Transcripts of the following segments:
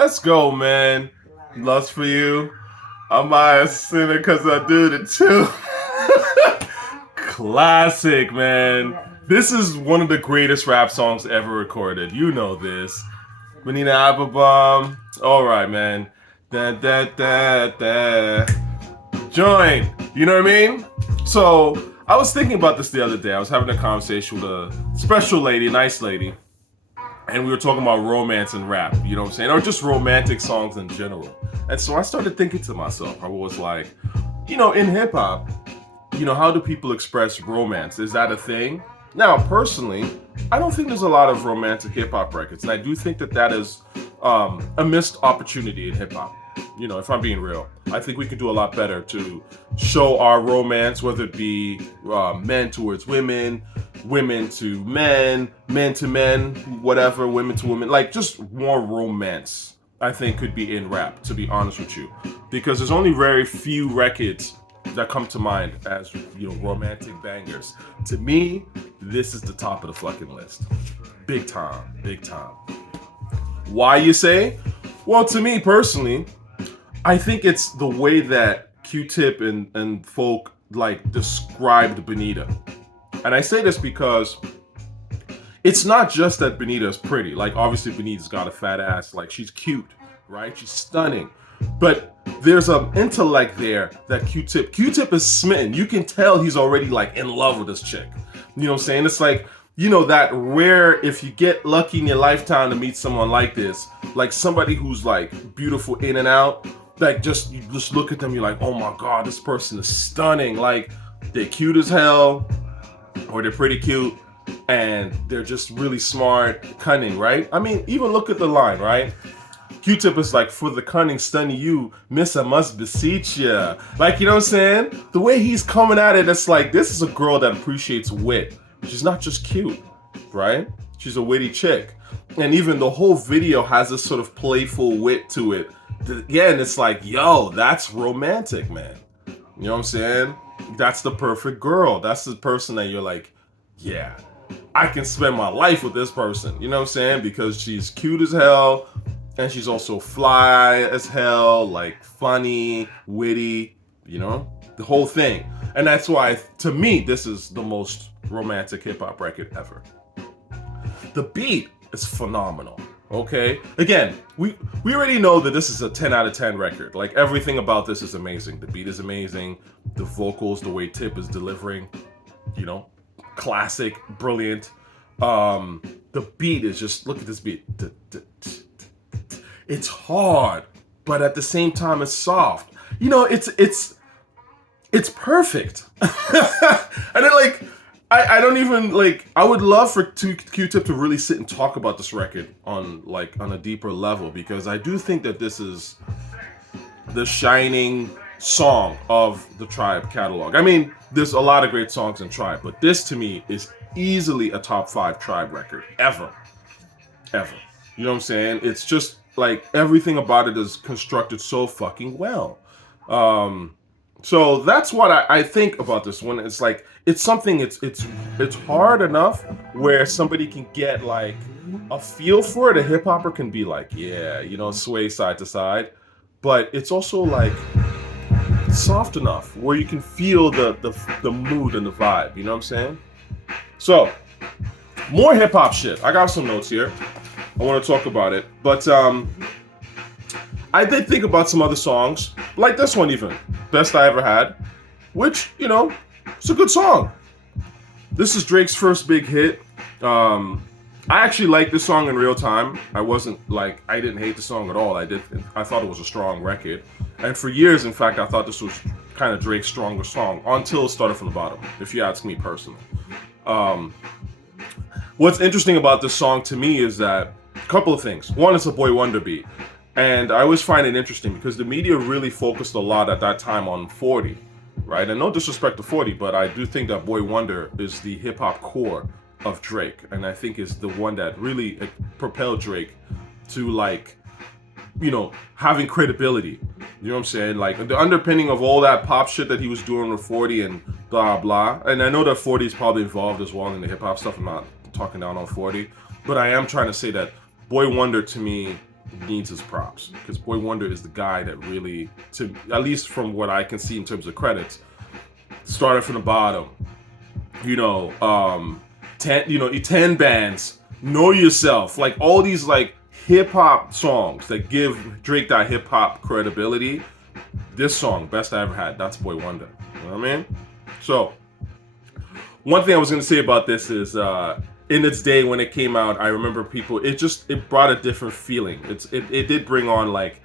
Let's go, man. Lust for you. I'm a sinner because I do it too. Classic, man. This is one of the greatest rap songs ever recorded. You know this. Bonita Applebum. All right, man. Da da da da. Join. You know what I mean? So I was thinking about this the other day. I was having a conversation with a special lady, nice lady, and we were talking about romance and rap, you know what I'm saying? Or just romantic songs in general. And so I started thinking to myself, I was like, in hip hop, how do people express romance? Is that a thing? Now, personally, I don't think there's a lot of romantic hip hop records. And I do think that that is a missed opportunity in hip hop. If I'm being real, I think we could do a lot better to show our romance, whether it be men towards women, women to men to men, whatever, women to women, like just more romance. I think could be in rap, to be honest with you, because there's only very few records that come to mind as romantic bangers. To me, this is the top of the fucking list, big time, big time. Why you say? Well, to me personally, I think it's the way that Q-Tip and folk like described Bonita. And I say this because it's not just that Bonita is pretty. Like obviously Bonita's got a fat ass, like she's cute, right? She's stunning. But there's an intellect there that Q-Tip is smitten. You can tell he's already like in love with this chick. You know what I'm saying? It's like, that rare, if you get lucky in your lifetime to meet someone like this, like somebody who's like beautiful in and out, like you just look at them, you're like, oh my God, this person is stunning. Like they're cute as hell, or they're pretty cute, and they're just really smart, cunning, right? I mean, even look at the line, right? Q-Tip is like, for the cunning, stunning you, miss, I must beseech ya. Like, you know what I'm saying? The way he's coming at it, it's like, this is a girl that appreciates wit. She's not just cute, right? She's a witty chick. And even the whole video has this sort of playful wit to it. Again, it's like, yo, that's romantic, man. You know what I'm saying? That's the perfect girl. That's the person that you're like, yeah, I can spend my life with this person. You know what I'm saying? Because she's cute as hell, and she's also fly as hell, like funny, witty, the whole thing. And that's why, to me, this is the most romantic hip hop record ever. The beat is phenomenal. Okay. Again, we already know that this is a 10 out of 10 record. Like everything about this is amazing. The beat is amazing. The vocals, the way Tip is delivering, classic, brilliant. The beat is just, look at this beat. It's hard, but at the same time it's soft. It's perfect. And then like I don't even like. I would love for Q-Tip to really sit and talk about this record on a deeper level, because I do think that this is the shining song of the Tribe catalog. I mean, there's a lot of great songs in Tribe, but this to me is easily a top 5 Tribe record ever. You know what I'm saying? It's just like everything about it is constructed so fucking well. So that's what I think about this one. It's like it's something. It's hard enough where somebody can get like a feel for it. A hip hopper can be like, yeah, sway side to side, but it's also like soft enough where you can feel the mood and the vibe. You know what I'm saying? So more hip hop shit. I got some notes here. I want to talk about it, but I did think about some other songs, like this one even, Best I Ever Had, which, it's a good song. This is Drake's first big hit. I actually liked this song in real time. I didn't hate the song at all. I thought it was a strong record. And for years, in fact, I thought this was kind of Drake's strongest song, until it started from the bottom, if you ask me personally. What's interesting about this song to me is that a couple of things. One, it's a Boy Wonder beat. And I always find it interesting because the media really focused a lot at that time on 40, right? And no disrespect to 40, but I do think that Boy Wonder is the hip hop core of Drake. And I think is the one that really propelled Drake to having credibility. You know what I'm saying? Like the underpinning of all that pop shit that he was doing with 40 and blah, blah. And I know that 40 is probably involved as well in the hip hop stuff. I'm not talking down on 40, but I am trying to say that Boy Wonder to me needs his props, because Boy Wonder is the guy that really, to at least from what I can see in terms of credits, started from the bottom. 10 bands, Know Yourself, like all these like hip hop songs that give Drake that hip hop credibility. This song, Best I Ever Had, that's Boy Wonder. You know what I mean? So, one thing I was gonna say about this is, in its day when it came out, I remember people. It brought a different feeling. It did bring on like,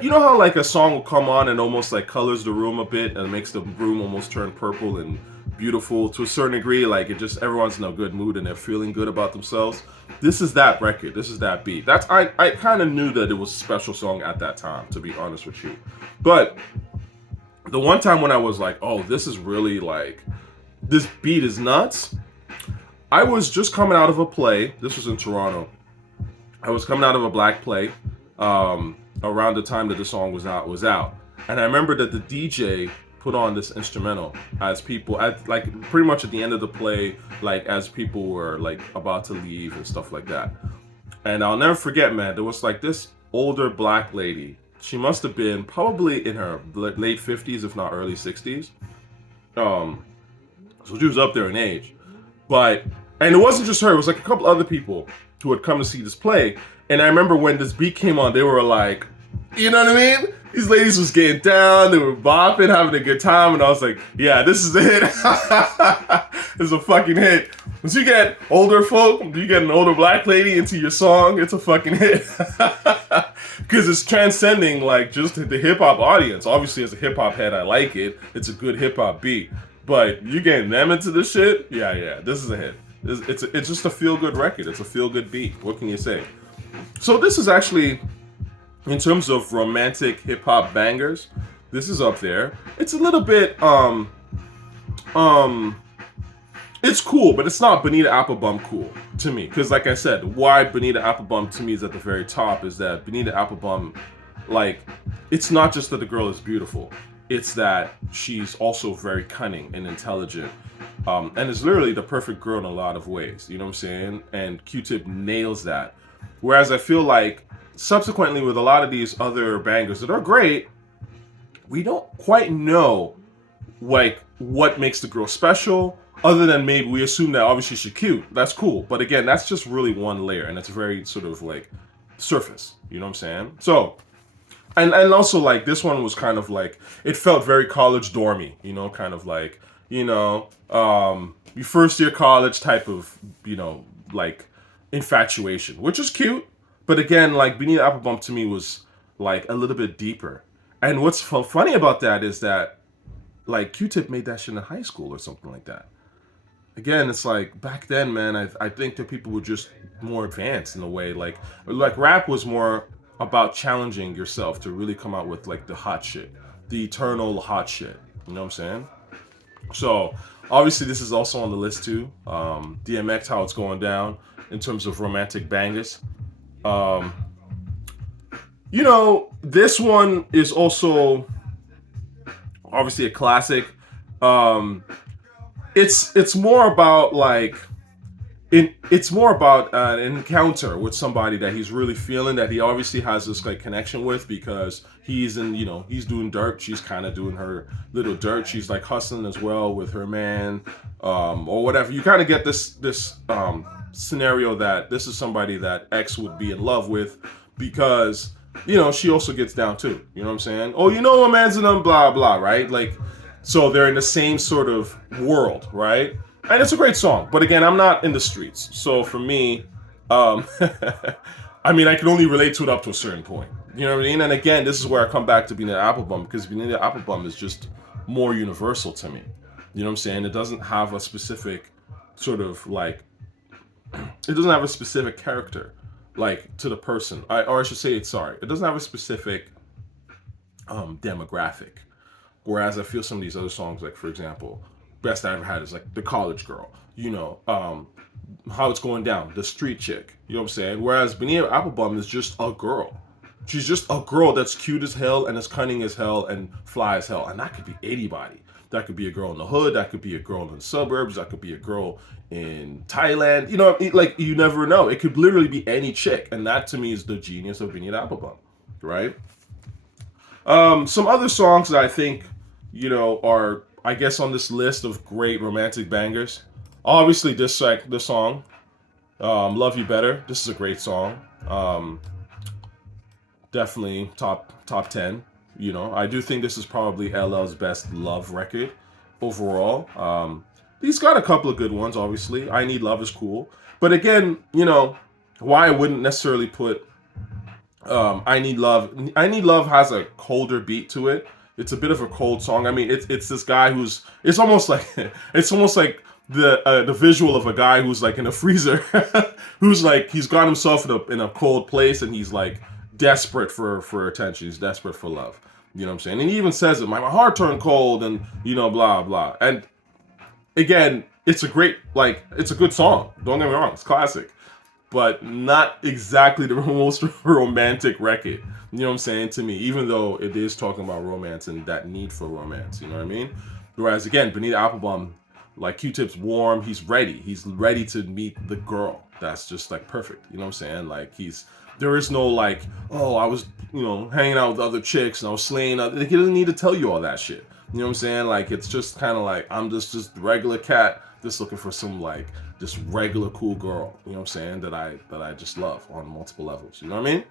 you know how like a song will come on and almost like colors the room a bit and makes the room almost turn purple and beautiful to a certain degree. Like everyone's in a good mood and they're feeling good about themselves. This is that record. This is that beat. I kind of knew that it was a special song at that time, to be honest with you. But the one time when I was like, oh, this is really like, this beat is nuts. I was just coming out of a play. This was in Toronto. I was coming out of a black play around the time that the song was out. And I remember that the DJ put on this instrumental as people, like pretty much at the end of the play, like as people were like about to leave and stuff like that. And I'll never forget, man, there was like this older black lady. She must have been probably in her late 50s, if not early 60s. So she was up there in age. And it wasn't just her, it was like a couple other people who had come to see this play. And I remember when this beat came on, they were like, you know what I mean? These ladies was getting down, they were bopping, having a good time, and I was like, yeah, this is a hit. This is a fucking hit. Once you get older folk, you get an older black lady into your song, it's a fucking hit. Because it's transcending like just the hip hop audience. Obviously, as a hip hop head, I like it. It's a good hip hop beat. But you getting them into this shit? Yeah, this is a hit. It's just a feel-good record. It's a feel-good beat. What can you say? So this is actually, in terms of romantic hip-hop bangers, this is up there. It's a little bit, it's cool, but it's not Bonita Applebum cool to me. Because like I said, why Bonita Applebum to me is at the very top is that Bonita Applebum, like, it's not just that the girl is beautiful. It's that she's also very cunning and intelligent. And is literally the perfect girl in a lot of ways. You know what I'm saying? And Q-Tip nails that. Whereas I feel like subsequently with a lot of these other bangers that are great, we don't quite know like what makes the girl special, other than maybe we assume that obviously she's cute. That's cool. But again, that's just really one layer, and it's very sort of like surface. You know what I'm saying? So, and also like this one was kind of like, it felt very college dormy, you know, kind of like, you know, your first year college type of, you know, like infatuation, which is cute. But again, like Bonita Applebum to me was like a little bit deeper. And what's funny about that is that like Q-Tip made that shit in high school or something like that. Again, it's like back then, man, I think that people were just more advanced in a way. Like rap was more about challenging yourself to really come out with like the hot shit, the eternal hot shit. You know what I'm saying? So obviously this is also on the list too. DMX, How It's Going Down, in terms of romantic bangers. You know, this one is also obviously a classic. It's more about like it's more about an encounter with somebody that he's really feeling, that he obviously has this like connection with, because he's in, you know, he's doing dirt, she's kind of doing her little dirt, she's like hustling as well with her man, or whatever. You kind of get this scenario that this is somebody that X would be in love with, because, you know, she also gets down too. You know what I'm saying? Oh, you know, a man's in them, blah blah, right? Like, so they're in the same sort of world, right? And it's a great song, but again, I'm not in the streets, so for me, I mean, I can only relate to it up to a certain point. You know what I mean? And again, this is where I come back to Bonita Applebum, because Bonita Applebum is just more universal to me. You know what I'm saying? It doesn't have a specific sort of like, it doesn't have a specific character, like to the person. Or I should say, it doesn't have a specific demographic. Whereas I feel some of these other songs, like for example, Best I Ever Had is like the college girl, you know, How It's Going Down, the street chick, you know what I'm saying? Whereas Bonita Applebum is just a girl. She's just a girl that's cute as hell and as cunning as hell and fly as hell. And that could be anybody. That could be a girl in the hood. That could be a girl in the suburbs. That could be a girl in Thailand. You know, like you never know. It could literally be any chick, and that to me is the genius of Bonita Applebum, right? Some other songs that I think, you know, are I guess on this list of great romantic bangers. Obviously, this song, "Luv U Better." This is a great song. Definitely top 10. You know, I do think this is probably LL's best love record overall. He's got a couple of good ones. Obviously, "I Need Love" is cool, but again, you know, why I wouldn't necessarily put "I Need Love." "I Need Love" has a colder beat to it. It's a bit of a cold song. I mean, it's this guy who's it's almost like it's almost like the visual of a guy who's like in a freezer, who's like he's got himself in a cold place and he's like desperate for attention. He's desperate for love. You know what I'm saying? And he even says it, my heart turned cold, and you know, blah blah. And again, it's a great it's a good song. Don't get me wrong, it's classic, but not exactly the most romantic record. You know what I'm saying, to me, even though it is talking about romance and that need for romance, you know what I mean? Whereas again, Bonita Applebum, like Q-Tip's warm, he's ready to meet the girl. That's just like perfect. You know what I'm saying? Like there is no like, oh, I was, you know, hanging out with other chicks and I was slaying. He doesn't need to tell you all that shit. You know what I'm saying? Like, it's just kind of like, I'm just regular cat, just looking for some like, just regular cool girl. You know what I'm saying? That I just love on multiple levels. You know what I mean?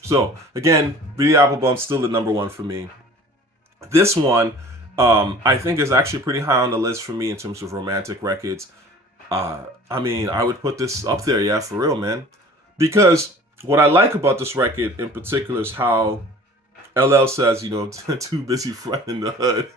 So again, Bonita Applebum's still the number one for me. This one, I think is actually pretty high on the list for me in terms of romantic records. I mean, I would put this up there, yeah, for real, man. Because what I like about this record in particular is how LL says, you know, too busy fronting the hood.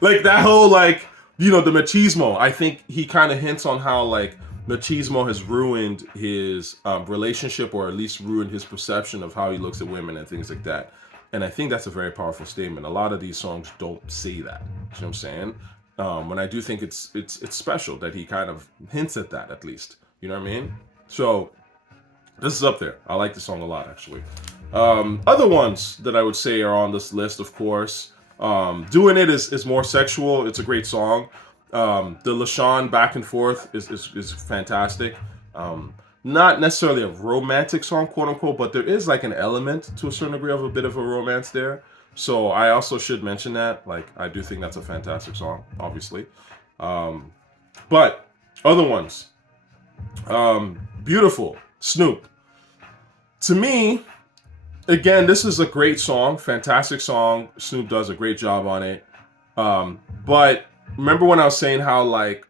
Like that whole like, you know, the machismo. I think he kind of hints on how like machismo has ruined his relationship, or at least ruined his perception of how he looks at women and things like that. And I think that's a very powerful statement. A lot of these songs don't say that. You know what I'm saying? And I do think it's special that he kind of hints at that, at least. You know what I mean? So this is up there. I like the song a lot, actually. Other ones that I would say are on this list, of course. Doing It is more sexual. It's a great song. The LaShawn back and forth is fantastic. Not necessarily a romantic song, quote unquote, but there is like an element to a certain degree of a bit of a romance there. So I also should mention that. Like, I do think that's a fantastic song, obviously. But other ones. Beautiful. Snoop. To me, again, this is a great song, fantastic song. Snoop does a great job on it. But remember when I was saying how like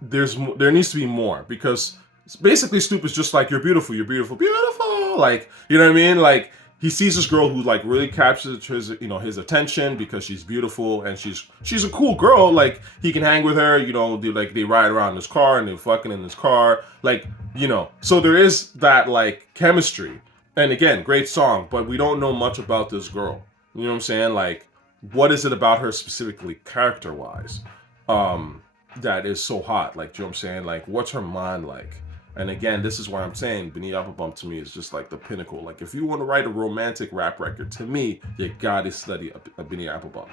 there needs to be more, because basically Snoop is just like, you're beautiful, you're beautiful, beautiful. Like, you know what I mean? Like, he sees this girl who like really captures his, you know, his attention because she's beautiful and she's a cool girl. Like, he can hang with her, you know, they ride around in his car and they're fucking in his car. Like, you know, so there is that like chemistry. And again, great song, but we don't know much about this girl. You know what I'm saying? Like, what is it about her specifically character-wise that is so hot? Like, you know what I'm saying? Like, what's her mind like? And again, this is why I'm saying Bonita Applebum to me is just like the pinnacle. Like, if you want to write a romantic rap record, to me, you gotta study a Bonita Applebum,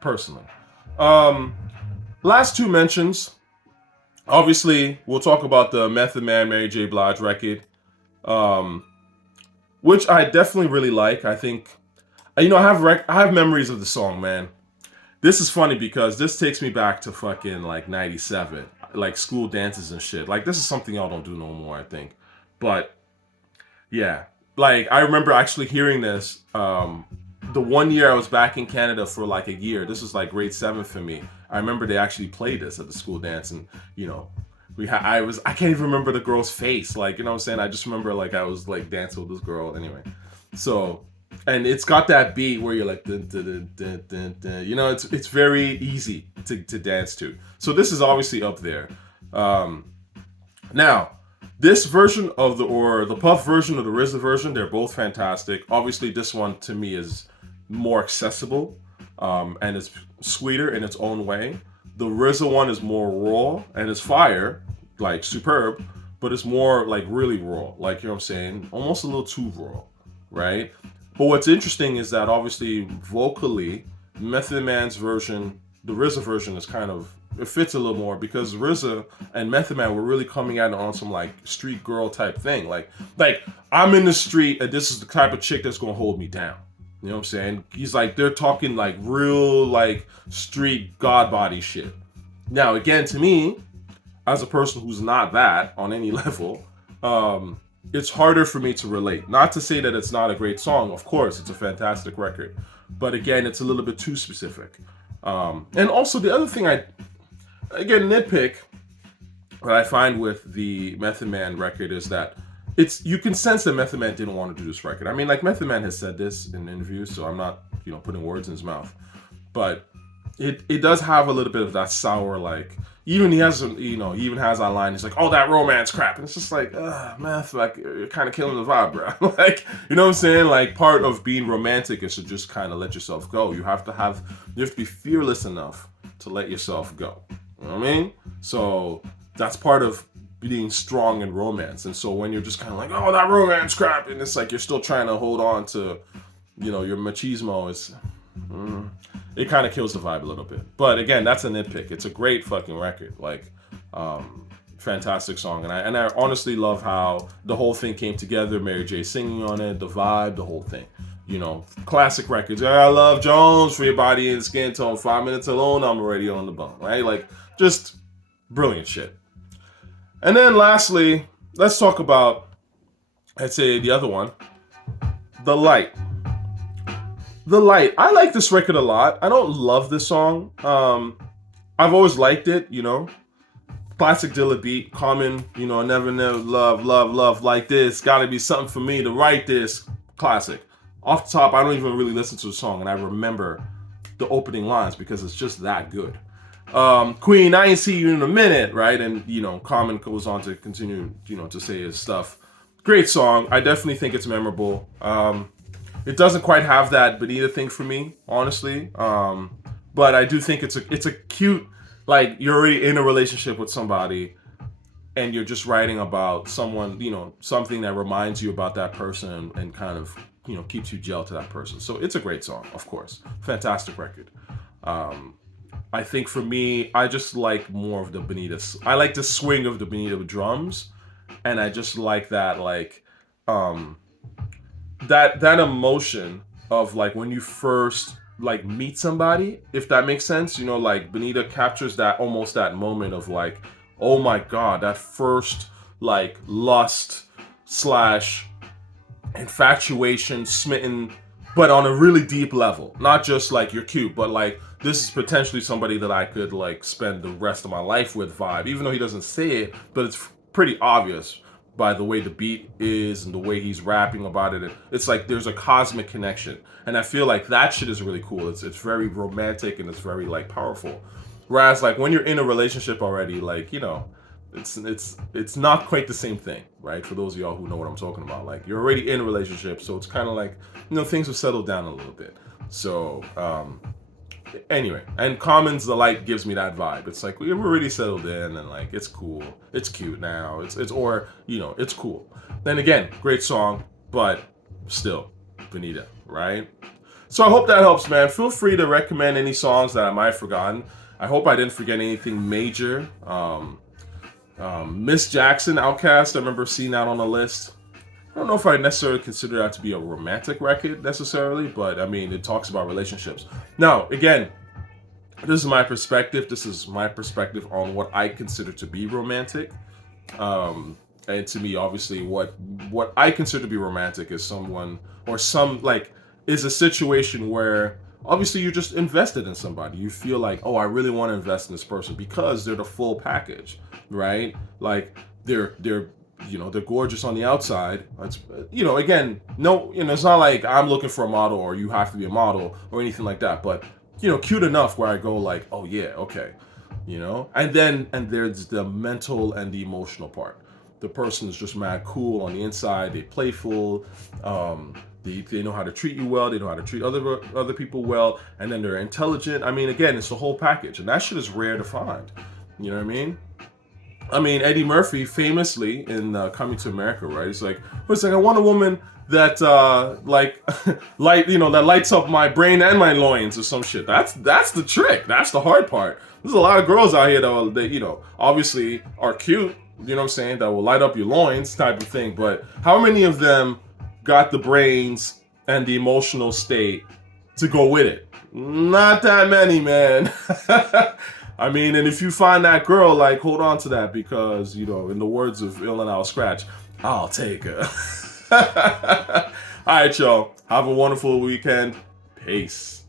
personally. Last two mentions. Obviously, we'll talk about the Method Man, Mary J. Blige record, which I definitely really like. I think, you know, I have memories of the song, man. This is funny because this takes me back to fucking like 97, like school dances and shit. Like, this is something y'all don't do no more, I think. But yeah, like I remember actually hearing this the one year I was back in Canada for like a year. This was like grade 7 for me. I remember they actually played this at the school dance, and you know, I can't even remember the girl's face. Like, you know what I'm saying? I just remember like I was like dancing with this girl anyway. So, and it's got that beat where you're like, dun, dun, dun, dun, dun, dun. You know, it's very easy to dance to. So this is obviously up there. Now, this version of the Puff version or the RZA version, they're both fantastic. Obviously, this one to me is more accessible, and it's sweeter in its own way. The RZA one is more raw and it's fire, like superb, but it's more like really raw. Like, you know what I'm saying? Almost a little too raw, right? But what's interesting is that obviously vocally, Method Man's version the RZA version is kind of, it fits a little more because RZA and Method Man were really coming at it on some like street girl type thing. Like I'm in the street and this is the type of chick that's gonna hold me down. You know what I'm saying? He's like, they're talking like real like street god body shit. Now again, to me, as a person who's not that on any level, it's harder for me to relate. Not to say that it's not a great song. Of course, it's a fantastic record. But again, it's a little bit too specific. And also the other thing nitpick that I find with the Method Man record is that you can sense that Method Man didn't want to do this record. I mean, like Method Man has said this in interviews, so I'm not, putting words in his mouth. But it does have a little bit of that sour, like, even he has, he even has that line. He's like, "Oh, that romance crap," and it's just like, Meth, like you're kind of killing the vibe, bro. Like, you know what I'm saying? Like, part of being romantic is to just kind of let yourself go. You have to be fearless enough to let yourself go. You know what I mean? So that's part of being strong in romance. And so when you're just kind of like, "Oh, that romance crap," and it's like you're still trying to hold on to, your machismo, it kind of kills the vibe a little bit. But again, that's a nitpick. It's a great fucking record. Like, fantastic song. And I honestly love how the whole thing came together. Mary J singing on it, the vibe, the whole thing. Classic records. I love Jones for your body and skin tone. 5 minutes alone, I'm already on the bone. Right? Like, just brilliant shit. And then lastly, let's talk about, I'd say the other one, The Light. The Light. I like this record a lot. I don't love this song. I've always liked it, Classic Dilla beat, common, never love like this. Gotta be something for me to write this. Classic. Off the top, I don't even really listen to the song, and I remember the opening lines because it's just that good. Queen, I ain't see you in a minute, right? And, Common goes on to continue, to say his stuff. Great song. I definitely think it's memorable. It doesn't quite have that Bonita thing for me, honestly. But I do think it's a cute, like, you're already in a relationship with somebody and you're just writing about someone, something that reminds you about that person and kind of, keeps you gelled to that person. So it's a great song, of course. Fantastic record. I think for me, I just like more of the Bonita. I like the swing of the Bonita drums. And I just like that, like, that emotion of like when you first like meet somebody, if that makes sense, like Bonita captures that, almost that moment of like, oh my God, that first like lust / infatuation, smitten, but on a really deep level, not just like you're cute, but like this is potentially somebody that I could like spend the rest of my life with vibe, even though he doesn't say it, but it's pretty obvious by the way the beat is and the way he's rapping about it. It's like there's a cosmic connection. And I feel like that shit is really cool. It's very romantic and it's very like powerful. Whereas like when you're in a relationship already, like, it's not quite the same thing, right? For those of y'all who know what I'm talking about. Like you're already in a relationship, so it's kind of like, things have settled down a little bit. So anyway, and Common's The Light gives me that vibe. It's like we're already settled in and like it's cool, it's cute now, it's cool. Then again, great song, but still Bonita, right? So I hope that helps, man. Feel free to recommend any songs that I might have forgotten. I hope I didn't forget anything major. Miss Jackson, Outcast, I remember seeing that on the list. I don't know if I necessarily consider that to be a romantic record necessarily, but I mean, it talks about relationships. Now, again, this is my perspective. This is my perspective on what I consider to be romantic. And to me, obviously, what I consider to be romantic is someone or is a situation where obviously you're just invested in somebody. You feel like, oh, I really want to invest in this person because they're the full package, right? Like they're gorgeous on the outside. It's, again, no, it's not like I'm looking for a model or you have to be a model or anything like that. But, cute enough where I go like, oh yeah, okay, and there's the mental and the emotional part. The person is just mad cool on the inside. They're playful. They know how to treat you well. They know how to treat other people well. And then they're intelligent. I mean, again, it's the whole package. And that shit is rare to find. You know what I mean? Eddie Murphy famously in Coming to America, right? He's like, I want a woman that like light, you know, that lights up my brain and my loins or some shit. That's the trick. That's the hard part. There's a lot of girls out here that you know, obviously are cute, you know what I'm saying, that will light up your loins type of thing, but how many of them got the brains and the emotional state to go with it? Not that many, man. I mean, and if you find that girl, like, hold on to that, because, you know, in the words of Ill and I'll Skratch, I'll take her. All right, y'all. Have a wonderful weekend. Peace.